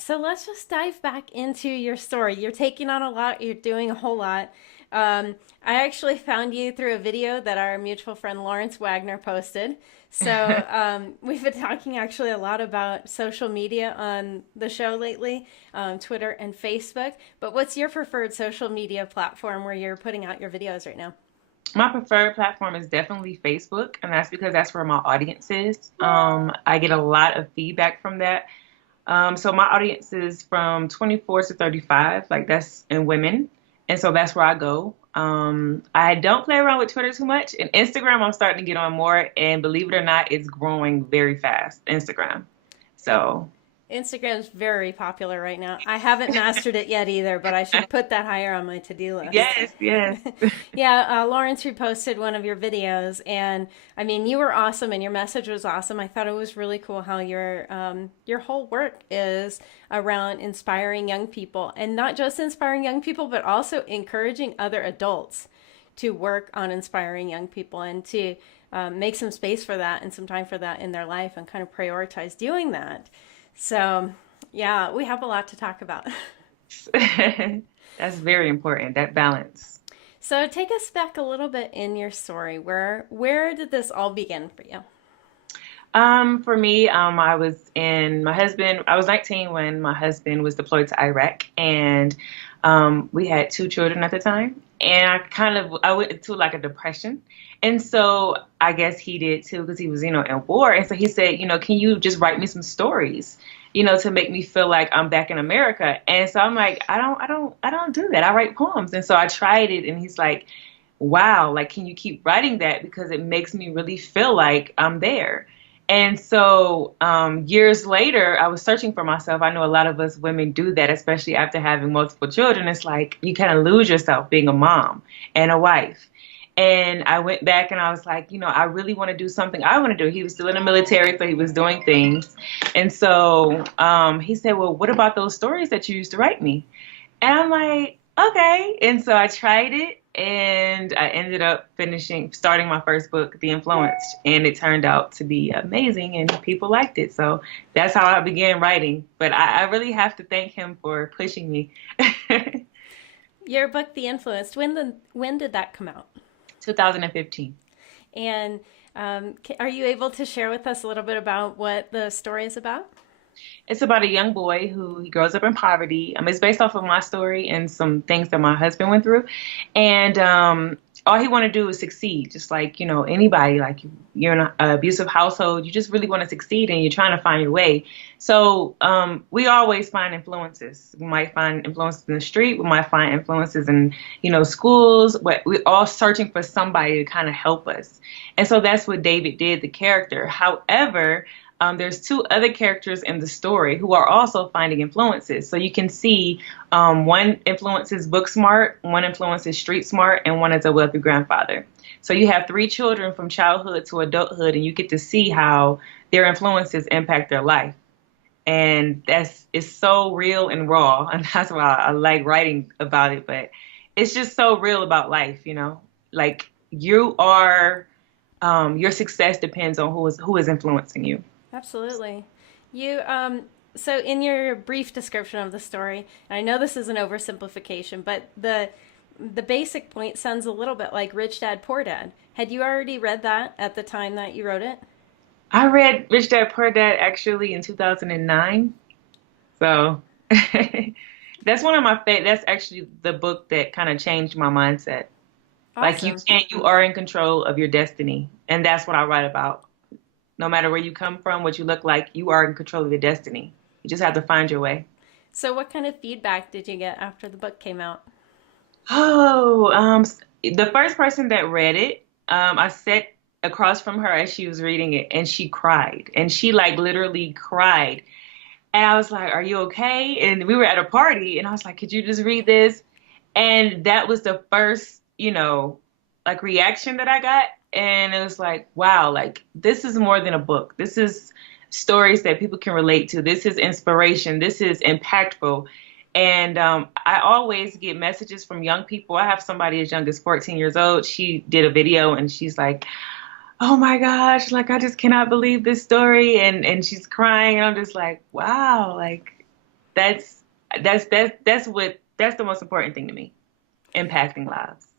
So let's just dive back into your story. You're taking on a lot, you're doing a whole lot. I actually found you through a video that our mutual friend Lawrence Wagner posted. So we've been talking actually a lot about social media on the show lately, Twitter and Facebook. But what's your preferred social media platform where you're putting out your videos right now? My preferred platform is definitely Facebook, and that's because that's where my audience is. I get a lot of feedback from that. So my audience is from 24 to 35, like that's in women, and so that's where I go. I don't play around with Twitter too much, and Instagram I'm starting to get on more, and believe it or not, it's growing very fast. Instagram, so Instagram's very popular right now. I haven't mastered it yet either, but I should put that higher on my to-do list. yes, yes. Yeah, Lawrence reposted one of your videos, and I mean, you were awesome, and your message was awesome. I thought it was really cool how your whole work is around inspiring young people, and not just inspiring young people, but also encouraging other adults to work on inspiring young people and to make some space for that and some time for that in their life, and kind of prioritize doing that. So, yeah, we have a lot to talk about. That's very important, that balance. So, take us back a little bit in your story. Where did this all begin for you? For me, I was 19 when my husband was deployed to Iraq, and we had two children at the time. And I went into like a depression. And so I guess he did too, because he was, in war. And so he said, can you just write me some stories, to make me feel like I'm back in America? And so I'm like, I don't do that. I write poems. And so I tried it, and he's like, wow, like, can you keep writing that? Because it makes me really feel like I'm there. And so years later, I was searching for myself. I know a lot of us women do that, especially after having multiple children. It's like you kind of lose yourself being a mom and a wife. And I went back and I was like, I really want to do something I want to do. He was still in the military, so he was doing things. And so he said, well, what about those stories that you used to write me? And I'm like, okay. And so I tried it, and I ended up starting my first book, The Influenced, and it turned out to be amazing and people liked it. So that's how I began writing. But I really have to thank him for pushing me. Your book, The Influenced. When did that come out? 2015. And are you able to share with us a little bit about what the story is about? It's about a young boy who he grows up in poverty. It's based off of my story and some things that my husband went through. And all he want to do is succeed, just like, anybody, like you're in an abusive household, you just really want to succeed and you're trying to find your way. So we always find influences. We might find influences in the street. We might find influences in, schools, but we're all searching for somebody to kind of help us. And so that's what David did, the character. However, there's two other characters in the story who are also finding influences. So you can see one influences book smart, one influences street smart, and one is a wealthy grandfather. So you have three children from childhood to adulthood, and you get to see how their influences impact their life. And it's so real and raw, and that's why I like writing about it. But it's just so real about life, like you are, your success depends on who is influencing you. Absolutely. You so in your brief description of the story, and I know this is an oversimplification, but the basic point sounds a little bit like Rich Dad Poor Dad. Had you already read that at the time that you wrote it? I read Rich Dad Poor Dad actually in 2009. So that's one of my favorite. That's actually the book that kind of changed my mindset. Like Awesome. you are in control of your destiny. And that's what I write about. No matter where you come from, what you look like, you are in control of your destiny. You just have to find your way. So what kind of feedback did you get after the book came out? Oh, the first person that read it, I sat across from her as she was reading it, and she cried. And she like literally cried. And I was like, are you okay? And we were at a party, and I was like, could you just read this? And that was the first, like reaction that I got. And it was like, wow, like this is more than a book. This is stories that people can relate to. This is inspiration. This is impactful. And I always get messages from young people. I have somebody as young as 14 years old. She did a video and she's like, oh my gosh, like I just cannot believe this story. And she's crying. And I'm just like, wow, like that's that's the most important thing to me, impacting lives.